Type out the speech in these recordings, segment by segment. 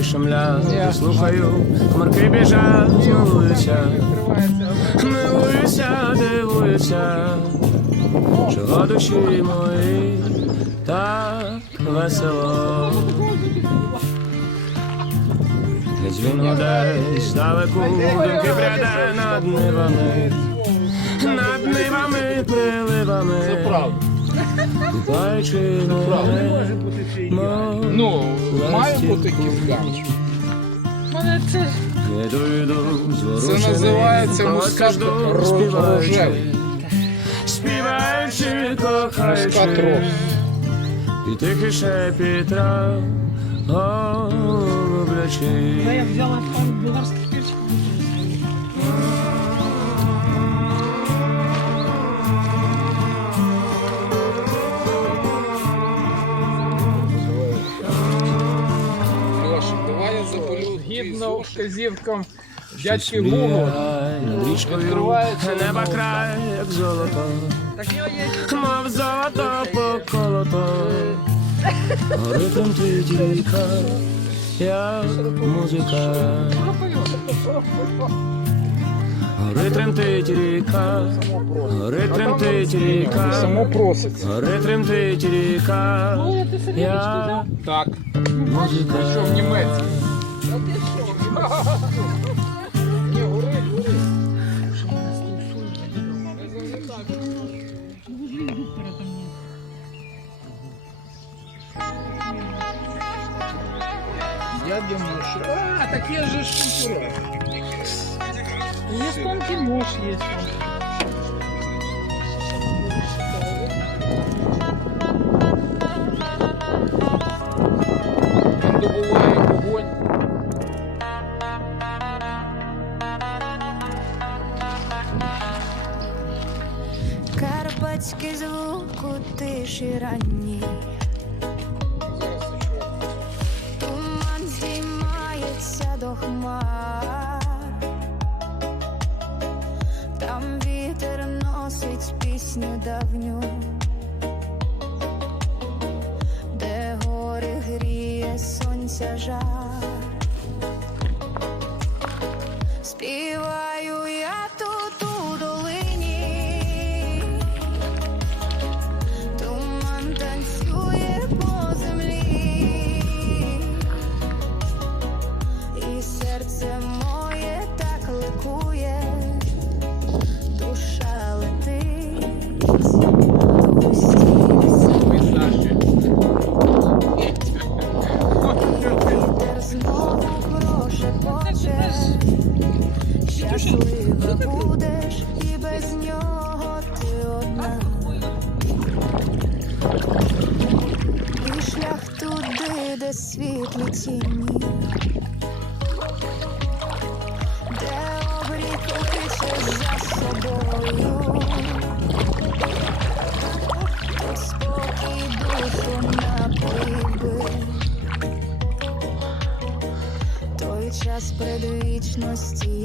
земля, слухаю, хмарки біжать, милуюся, милуюся, дивуюся, чого душі мої так весело. Дзвін десь здалеку, думки пряде над нивами, над нивами, приливами. Це правда. Літаючи правда. мов Ну, має бути кілька. Мене це називається мускат рожевий. співаючи, Мускат роз. і тихий шепіт трав, голублячи. я взяла пару болгарських вказівкам дядьки Гугу. Відкривається неба край, як золото, Так я є. мов золото поколото. Гори тремтить ріка, як музика. Гори тремтить ріка, гори тремтить ріка, Само проситься. гори тремтить ріка, Так. музика. Що в німець? Ні, горить, горить. Дядя Миша. А, так я же шампура. Є тонкий нож, є Карпатський звук у тиші ранній. Туман здіймається до хмар. Там вітер носить пісню давню Де гори гріє сонця жар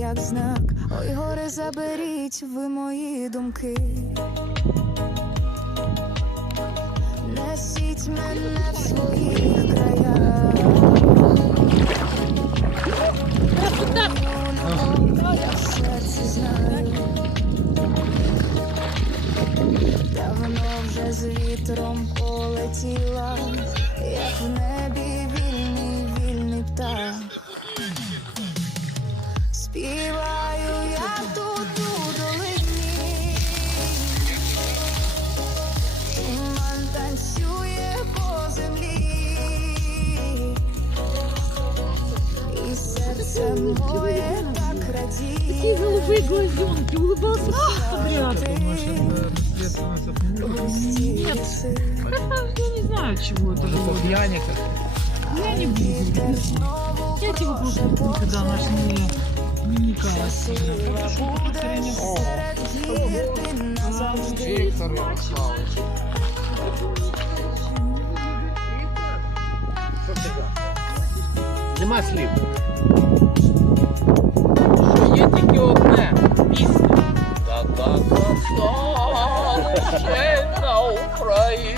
як знак, ой, горе заберіть ви мої думки. Несіть мене в своїх краях. Я в серці знаю. Давно вже з вітром полетіла, як в небі вільний, вільний птах. Такие радіє. голубые глазенки, улыбался подряд. Нет. Я не знаю, чего это было. П'яніка. Я не буду. Я эти вопросы никогда наш не, не никалась. Віктор Ярославович. Нема слів. Є тільки одне. Така краса лише на Україні.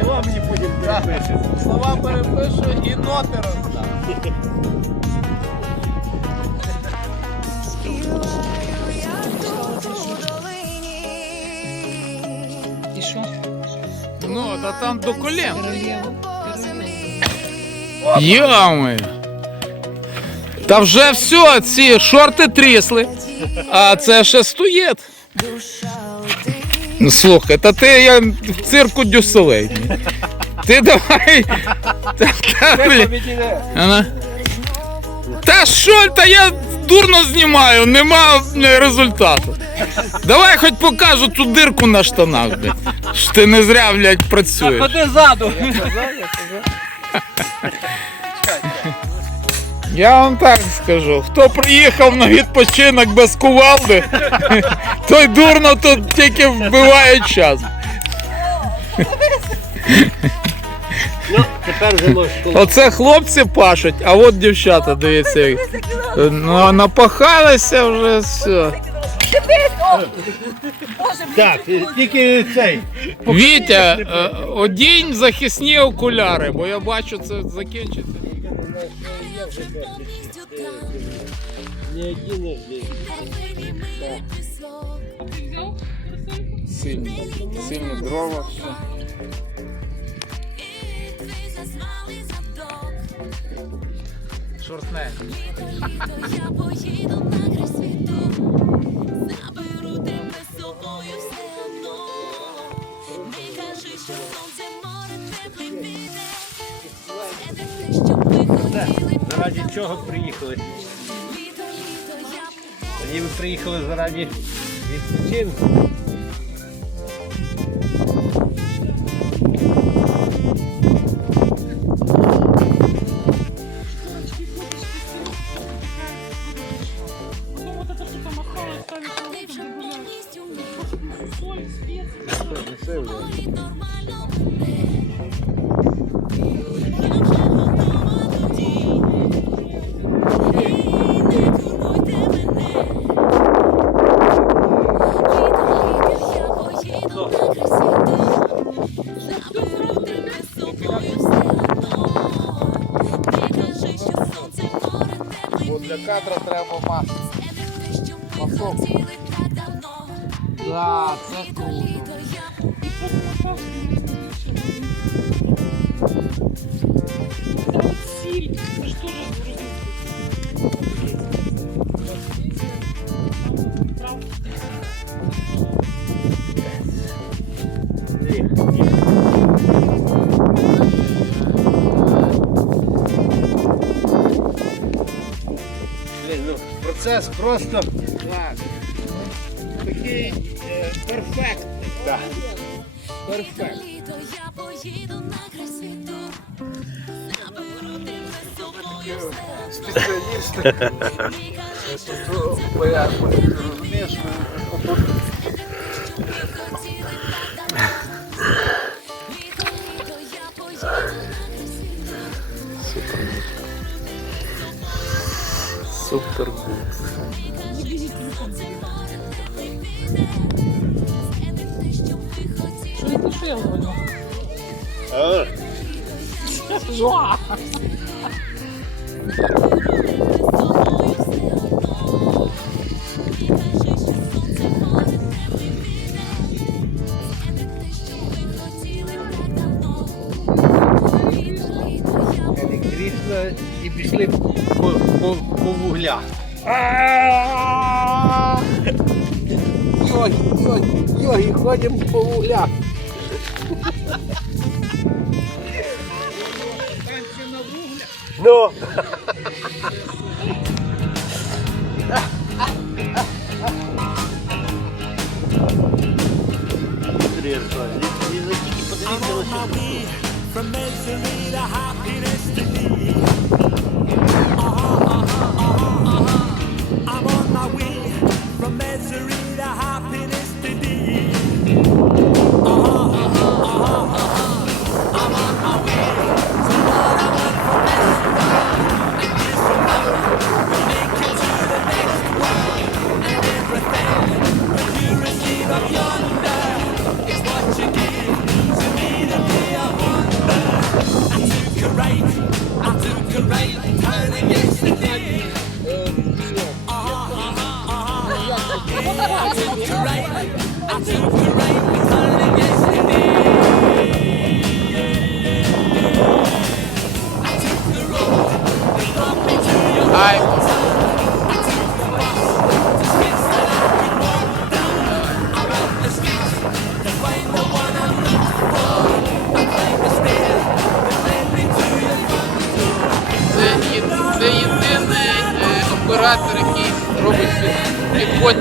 Слова мені потім перепишеш. Слова перепишу і ноти. І що? Ну, та там до колін. Королева. Та вже все, ці шорти трісли, а це ще стоїть. Ну, Слухай, та ти я в цирку дюселей. Ти давай. Та, та, блін. Ана. Та що, та я дурно знімаю, нема результату. Давай хоч покажу ту дирку на штанах, блядь. Що ти не зря, блядь, працюєш. Ходи ззаду. Я вам так скажу, хто приїхав на відпочинок без кувалди, той дурно тут тільки вбиває час. Ну, тепер вже можеш Оце хлопці пашуть, а от дівчата, дивіться, ну, напахалися вже все. Так, тільки цей. Вітя, е, одінь захисні окуляри, бо я бачу, це закінчиться. Не один Сильні, сильні дрова, все. Шортне. Я поїду на край світу, заберу тебе з собою все одно. Не кажи, що сонце море теплий піде. Це те, що ми хотіли. Заради чого приїхали? Тоді ви приїхали заради відпочинку. available процес просто клас. Такий е, перфектний. Так. літо, літо, я поїду на край світу. Заберу тебе з собою все одно. Не кажи, що Розумієш, що супер. Сонце море теплий піде. Це не те, що я звоню? Жуа! і пішли по, по, по вуглях. Йой, йой, йой, ходимо по вуглях. Ну. From misery to happiness Destiny.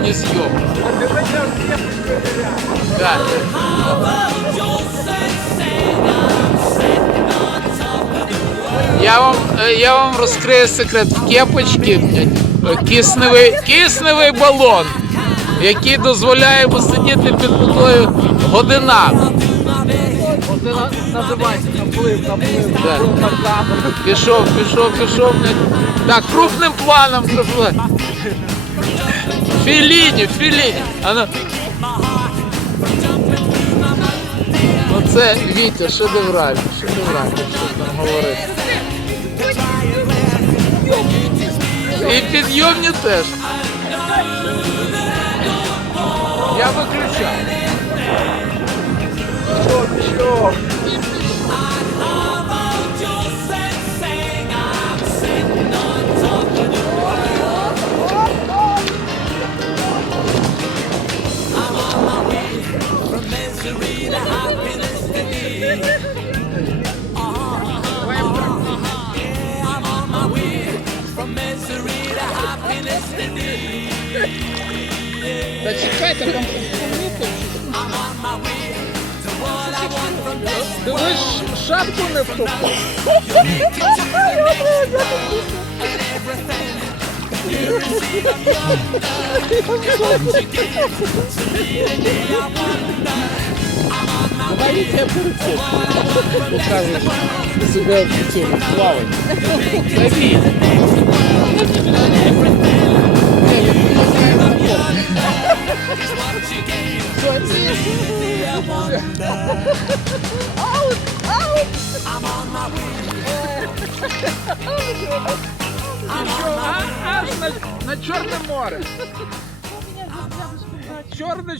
Підводні зйомки. Так. Я вам, е, я вам розкрию секрет в кепочці е, кисневий, кисневий балон, який дозволяє посидіти під водою годинами. Це називається Да. Пішов, пішов, пішов. Так, крупним планом. Філіні, філіні. А ну. Оце Вітя, шедеврально, шедеврально, що там говорити. І підйомні теж. Я виключаю. Та чекайте, там Дивись, шапку не втопив. Давай я тебе перецеп. Покажеш себе в цьому плаванні. Давид. Аж на, на Чорне море. Чорне